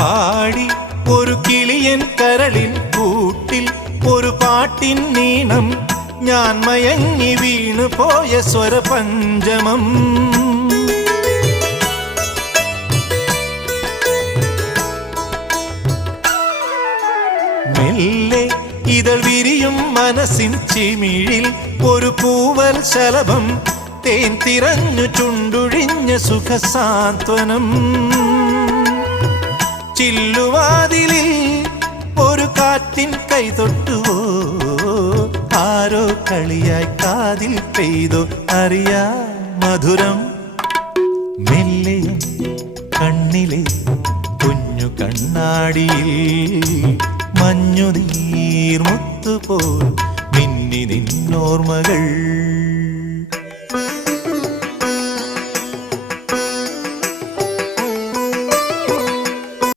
പാടി ഒരു കിളിയൻ കരളിൻ കൂട്ടിൽ ഒരു പാട്ടിൻ നീണം ഞാൻ മയങ്ങി വീണു പോയ സ്വരപഞ്ചമം മെല്ലെ ഇതൾ വിരിയും മനസ്സിൻ ചിമിഴിൽ ഒരു പൂവൽ ശലഭം തേൻ തിരഞ്ഞു ചുണ്ടുഴിഞ്ഞ സുഖസാന്ത്വനം ചില്ലുവാതിലിൽ ഒരു കാറ്റിൻ കൈതൊട്ടുവോ ആരോ കളിയായി കാതിൽ പെയ്തോ അറിയാ മധുരം മെല്ലെ കണ്ണിലെ കുഞ്ഞു കണ്ണാടിയിൽ മഞ്ഞുനീർമുത്തുപോൽ മിന്നി നിന്നോർമ്മകൾ